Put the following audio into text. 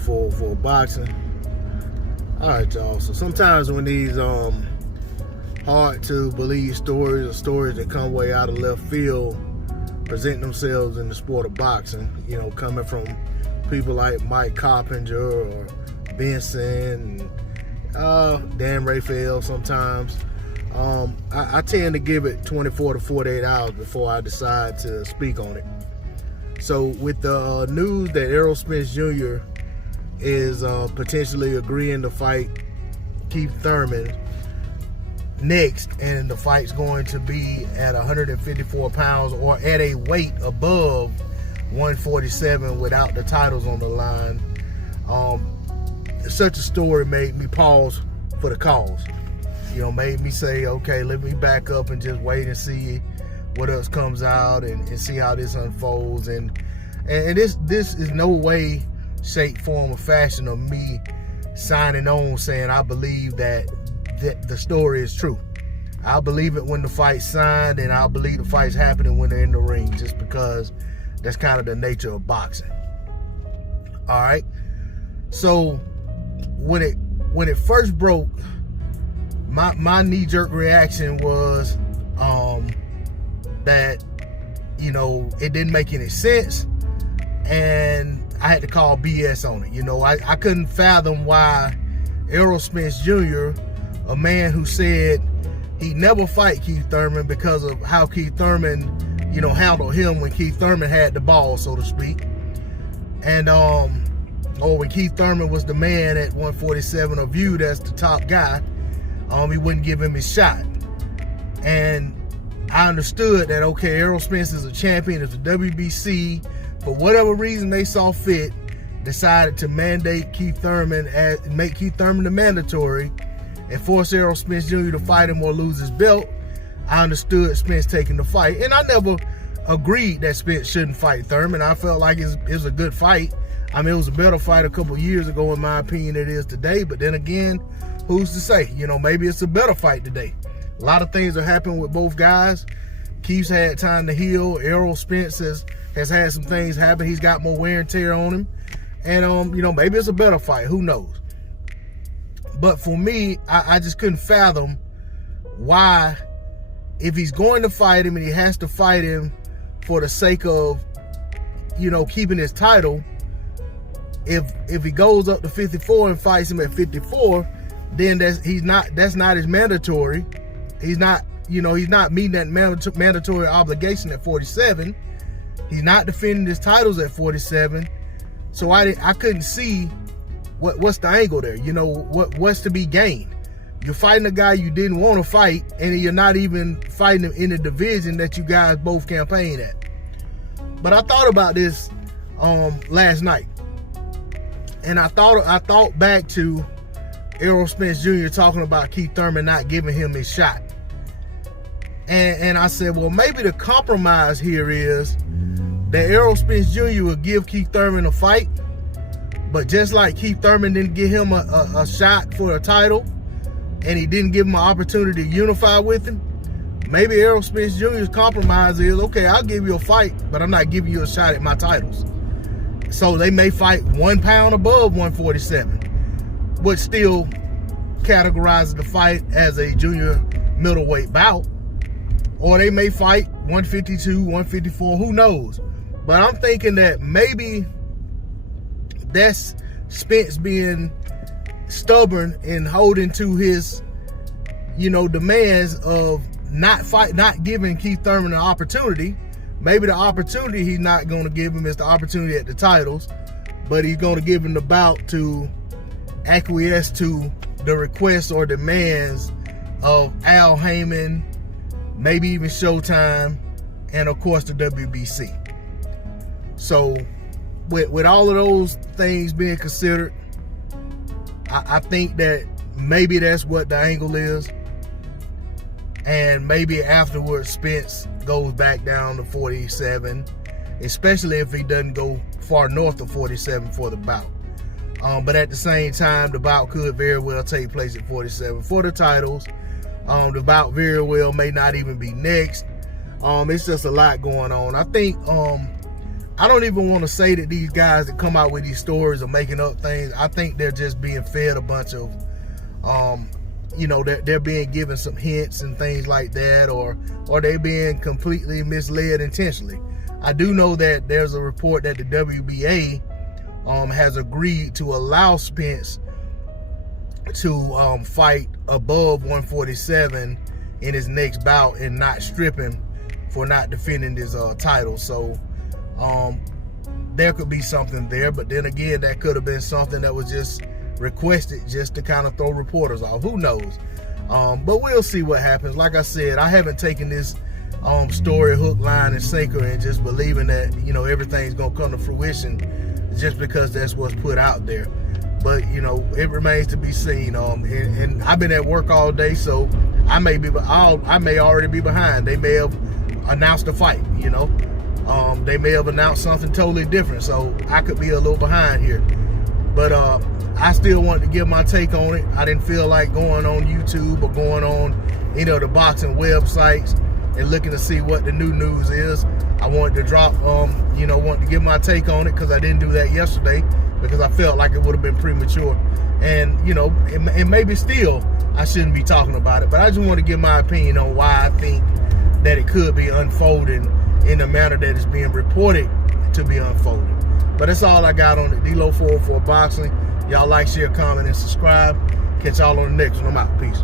for boxing. All right, y'all. So sometimes when these hard to believe stories or stories that come way out of left field present themselves in the sport of boxing, coming from people like Mike Coppinger or Benson, Dan Raphael sometimes, I tend to give it 24 to 48 hours before I decide to speak on it. So with the news that Errol Spence Jr. is potentially agreeing to fight Keith Thurman next, and the fight's going to be at 154 pounds or at a weight above 147 without the titles on the line, such a story made me pause for the cause. Made me say, okay, let me back up and just wait and see what else comes out and see how this unfolds. And this is no way, shape, form, or fashion of me signing on saying I believe that the story is true. I'll believe it when the fight's signed, and I'll believe the fight's happening when they're in the ring, just because that's kind of the nature of boxing. All right. So when it first broke, my knee-jerk reaction was that it didn't make any sense, and I had to call BS on it. I couldn't fathom why Errol Spence Jr., a man who said he'd never fight Keith Thurman because of how Keith Thurman, handled him when Keith Thurman had the ball, so to speak. And or when Keith Thurman was the man at 147 or viewed as the top guy, he wouldn't give him his shot. And I understood that, okay, Errol Spence is a champion of the WBC. For whatever reason they saw fit, decided to mandate Keith Thurman, make Keith Thurman the mandatory, and force Errol Spence Jr. to fight him or lose his belt. I understood Spence taking the fight, and I never agreed that Spence shouldn't fight Thurman. I felt like it was a good fight. I mean, it was a better fight a couple years ago, in my opinion, than it is today. But then again, who's to say? Maybe it's a better fight today. A lot of things are happening with both guys. Keith's had time to heal. Errol Spence has had some things happen. He's got more wear and tear on him. And, maybe it's a better fight. Who knows? But for me, I just couldn't fathom why, if he's going to fight him and he has to fight him for the sake of, keeping his title, if he goes up to 54 and fights him at 54, then that's not his mandatory. He's not meeting that mandatory obligation at 47. He's not defending his titles at 47. So I couldn't see what's the angle there. What's to be gained. You're fighting a guy you didn't want to fight, and you're not even fighting him in the division that you guys both campaigned at. But I thought about this last night, and I thought back to Errol Spence Jr. talking about Keith Thurman not giving him his shot. And I said, well, maybe the compromise here is that Errol Spence Jr. will give Keith Thurman a fight, but just like Keith Thurman didn't give him a shot for a title, and he didn't give him an opportunity to unify with him, maybe Errol Spence Jr.'s compromise is, okay, I'll give you a fight, but I'm not giving you a shot at my titles. So they may fight 1 pound above 147, which still categorizes the fight as a junior middleweight bout. Or they may fight 152, 154, who knows? But I'm thinking that maybe that's Spence being stubborn and holding to his, demands of not giving Keith Thurman an opportunity. Maybe the opportunity he's not going to give him is the opportunity at the titles, but he's going to give him the bout to acquiesce to the requests or demands of Al Heyman, maybe even Showtime, and of course the WBC. So with all of those things being considered, I think that maybe that's what the angle is. And maybe afterwards Spence goes back down to 47, especially if he doesn't go far north of 47 for the bout. But at the same time, the bout could very well take place at 47 for the titles. The bout very well may not even be next. It's just a lot going on. I think I don't even want to say that these guys that come out with these stories are making up things. I think they're just being fed a bunch of, you know, they're being given some hints and things like that, or they're being completely misled intentionally. I do know that there's a report that the WBA has agreed to allow Spence to fight above 147 in his next bout and not strip him for not defending his title. So there could be something there, but then again, that could have been something that was just requested just to kind of throw reporters off. Who knows? But we'll see what happens. Like I said, I haven't taken this story hook, line, and sinker and just believing that, you know, everything's gonna come to fruition just because that's what's put out there. But, you know, it remains to be seen. And I've been at work all day, so I may already be behind. They may have announced a fight, you know. They may have announced something totally different, so I could be a little behind here. But I still wanted to give my take on it. I didn't feel like going on YouTube or going on any of the boxing websites and looking to see what the new news is. I wanted to drop, you know, wanted to give my take on it because I didn't do that yesterday because I felt like it would have been premature. And, you know, and maybe still I shouldn't be talking about it, but I just want to give my opinion on why I think that it could be unfolding in the manner that it's being reported to be unfolding. But that's all I got on it. D-Lo 404 Boxing. Y'all like, share, comment, and subscribe. Catch y'all on the next one. I'm out. Peace.